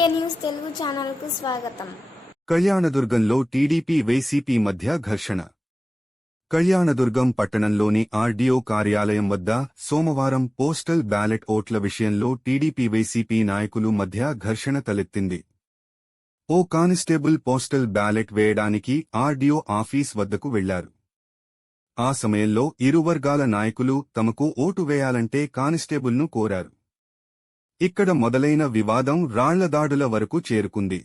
పీకే news Telugu channel కు స్వాగతం. కళ్యాణదుర్గంలో TDP YCP మధ్య ఘర్షణ. కళ్యాణదుర్గం పట్టణంలోని ఆర్డీఓ కార్యాలయం వద్ద సోమవారం పోస్టల్ బ్యాలెట్ ఓట్ల విషయంలో టీడీపీ వైసీపీ నాయకులు మధ్య ఘర్షణ తలెత్తింది. ఓ కానిస్టేబుల్ పోస్టల్ బ్యాలెట్ వేయడానికి ఆర్డీఓ ఆఫీస్ వద్దకు వెళ్లారు. ఆ సమయంలో ఇరు వర్గాల నాయకులు తమకు ఓటు వేయాలంటే కానిస్టేబుల్ను కోరారు. ఇక్కడ మొదలైన వివాదం రాళ్లదాడుల వరకు చేరుకుంది.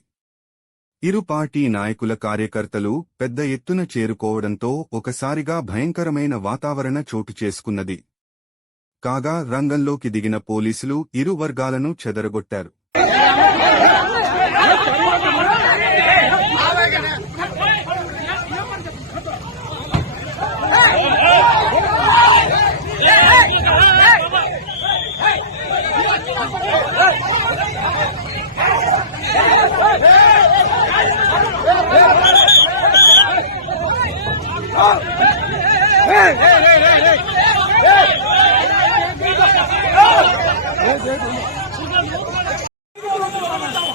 ఇరు పార్టీ నాయకుల కార్యకర్తలు పెద్ద ఎత్తున చేరుకోవడంతో ఒకసారిగా భయంకరమైన వాతావరణ చోటు చేసుకున్నది. కాగా రంగంలోకి దిగిన పోలీసులు ఇరు వర్గాలను చెదరగొట్టారు.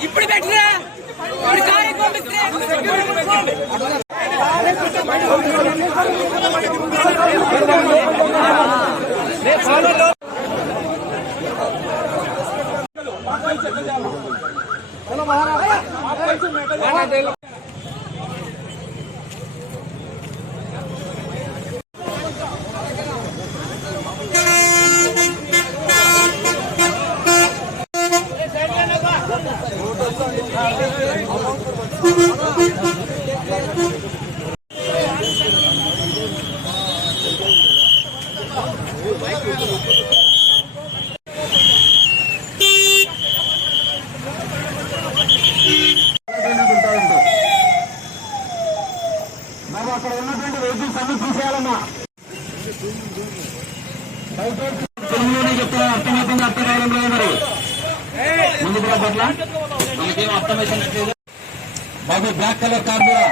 ఇప్పుడు పెట్టినా ఇప్పుడు కార్యక్రమం అక్కడ ఉన్నటువంటి వెహికల్స్ అన్ని తీసేయాలన్నా తెలుగులోనే చెప్తా అర్థమవుతుంది అర్థం కావడం లేదు. మరి ముందుకు పట్ల మనకేం అర్థమైతే బాబు బ్లాక్ కలర్ కార్ కూడా